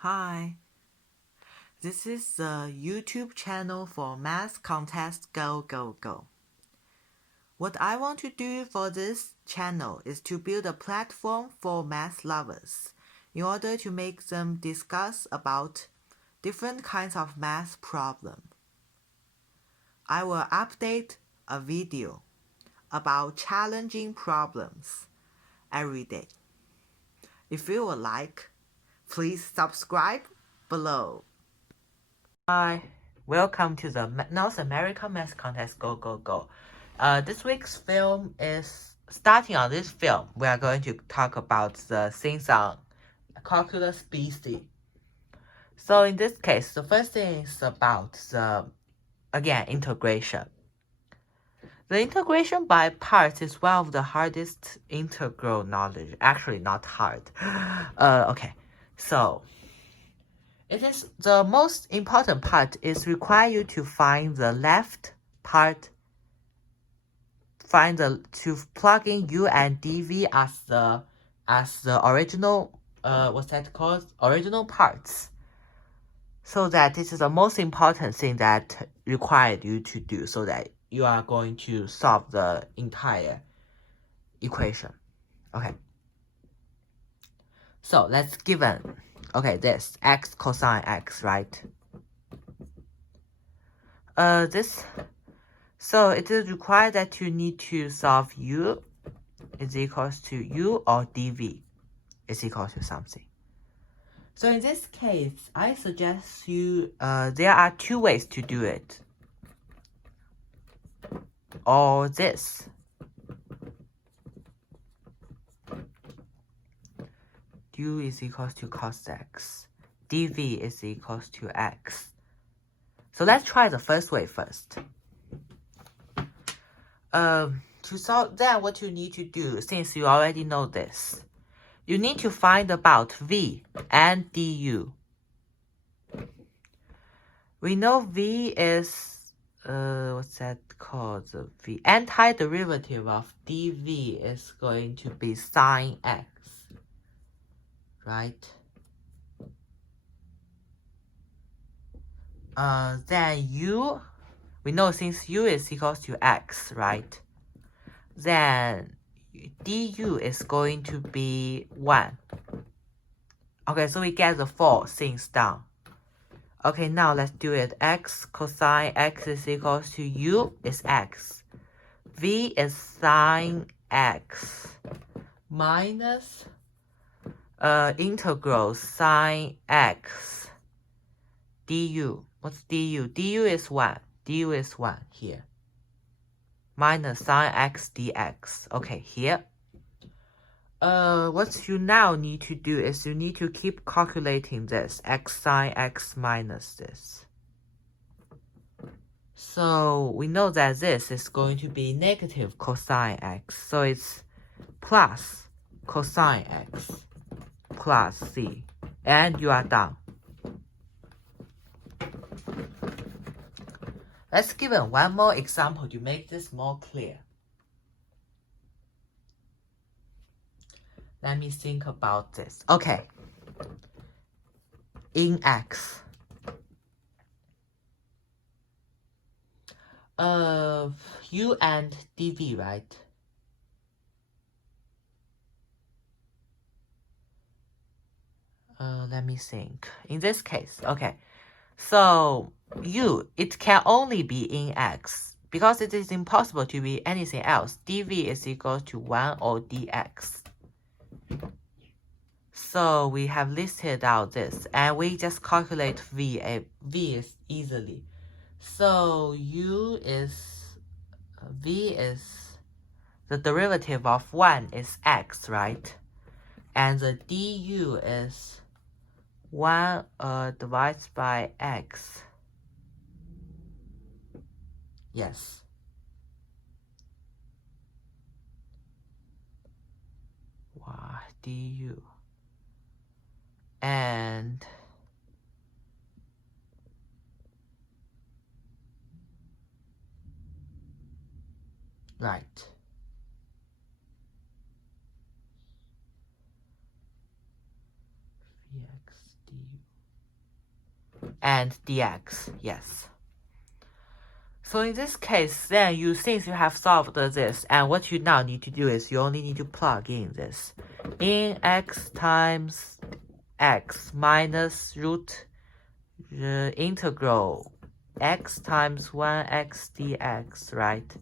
Hi, this is the YouTube channel for Math Contest Go Go Go. What I want to do for this channel is to build a platform for math lovers in order to make them discuss about different kinds of math problems. I will update a video about challenging problems every day. If you would like, please subscribe below. Hi, welcome to the North American Math Contest Go Go Go. This week's film is starting on this film. We are going to talk about the things on calculus BC. So in this case, the first thing is about the integration. The integration by parts is one of the hardest integral knowledge. Actually, not hard. Okay, so. It is the most important part is require you to find the left part, to plug in u and dv as the original what's that called, original parts. So that this is the most important thing that required you to do, so that you are going to solve the entire equation. Okay. So let's given, okay, this x cosine x, right? So it is required that you need to solve u is equals to u or dv is equal to something. So in this case, I suggest you, there are two ways to do it. Or this. U is equals to cos x. dv is equals to x. So let's try the first way first. To solve that, what you need to do, since you already know this, you need to find about v and du. We know v is, what's that called? V. Antiderivative of dv is going to be sine x, right? Then u, we know since u is equals to x, right? Then du is going to be 1. Okay, so we get the 4 things down. Okay, now let's do it. X cosine x is equals to u is x. V is sine x minus integral sine x du. What's du? du is 1. du is 1 here. Minus sine x dx. Okay, here. What you now need to do is you need to keep calculating this, x sine x minus this. So we know that this is going to be negative cosine x. So it's plus cosine x plus c. And you are done. Let's give it one more example to make this more clear. Let me think about this. Okay. In x. U and dv, right? Let me think. In this case, okay. So u, it can only be in x because it is impossible to be anything else. dv is equal to 1 or dx. So we have listed out this, and we just calculate v. V is easily. So u is, v is, the derivative of 1 is x, right? And the du is 1 divided by x. Yes. Wow, du. And right. Vx du. and dx. Yes. So in this case, then since you have solved this, and what you now need to do is you only need to plug in this. In x times x minus root integral x times 1x dx, right?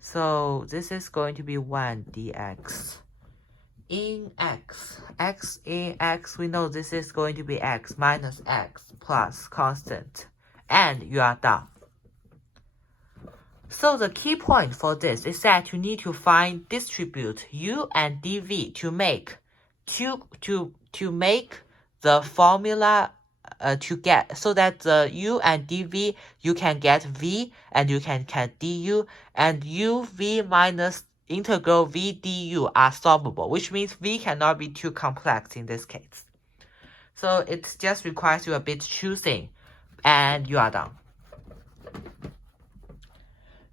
So this is going to be 1 dx. In x in x, we know this is going to be x minus x plus constant, and you are done. So the key point for this is that you need to distribute u and dv to make the formula to get, so that the u and dv, you can get v and you can get du, and uv minus integral v du are solvable, which means v cannot be too complex in this case. So it just requires you a bit choosing, and you are done.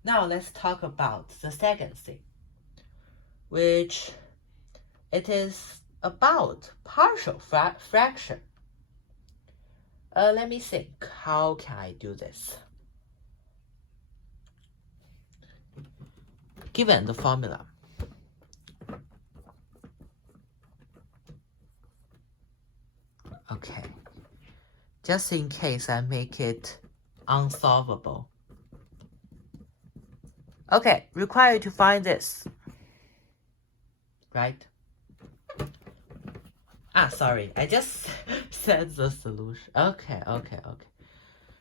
Now let's talk about the second thing, which it is about partial fraction. Let me think, how can I do this? Given the formula, okay, just in case I make it unsolvable. Okay, required to find this, right? Sorry, I just said the solution. Okay.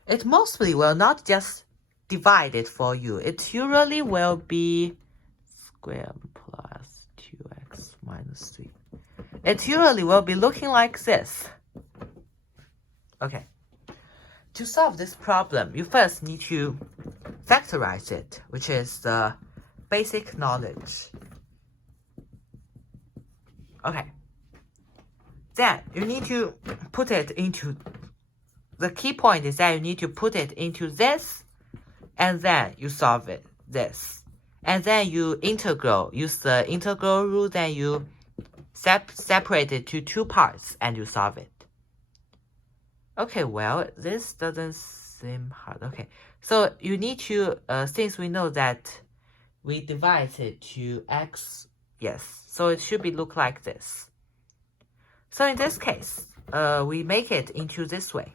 It mostly will not just divide it for you. It usually will be square plus 2x minus 3. It usually will be looking like this. Okay. To solve this problem, you first need to factorize it, which is the basic knowledge. Okay. Then you need to put it into, the key point is that you need to put it into this, and then you solve it, this. And then you use the integral rule, then you separate it to two parts, and you solve it. Okay, well, this doesn't seem hard. Okay, so you need to, since we know that we divide it to x, yes, so it should look like this. So in this case, we make it into this way.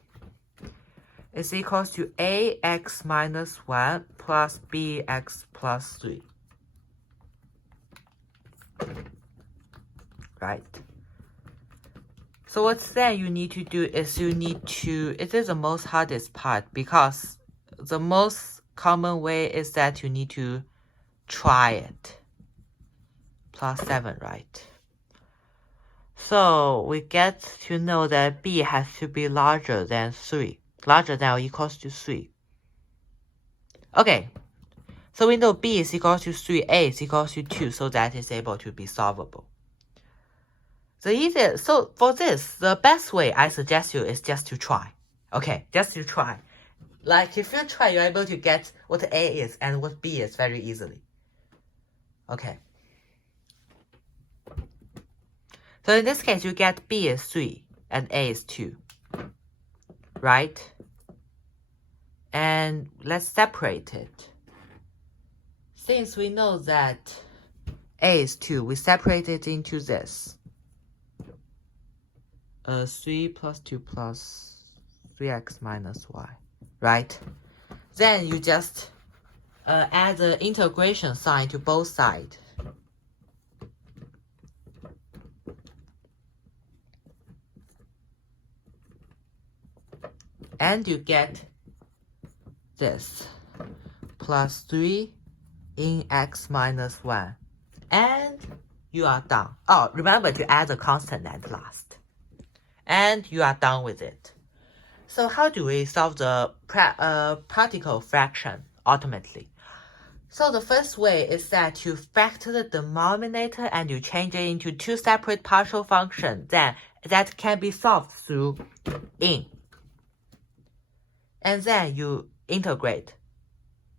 It's equals to ax minus 1 plus bx plus 3. Right? So what then you need to do is it is the most hardest part, because the most common way is that you need to try it. Plus 7, right? So we get to know that b has to be larger than 3. Larger than or equals to 3. Okay. So we know b is equal to 3, a is equal to 2, so that is able to be solvable. So for this, the best way I suggest you is just to try. Okay, just to try. Like if you try, you're able to get what a is and what b is very easily. Okay. So in this case, you get b is 3 and a is 2. Right? And let's separate it. Since we know that a is 2, we separate it into this. 3 plus 2 plus 3x minus y. Right? Then you just add the integration sign to both sides. And you get this, plus 3 in x minus 1. And you are done. Oh, remember to add the constant at last. And you are done with it. So how do we solve the particle fraction ultimately? So the first way is that you factor the denominator and you change it into two separate partial functions that can be solved through in. And then you integrate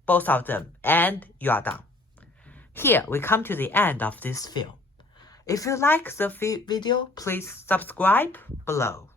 both of them and you are done. Here we come to the end of this film. If you like the video, please subscribe below.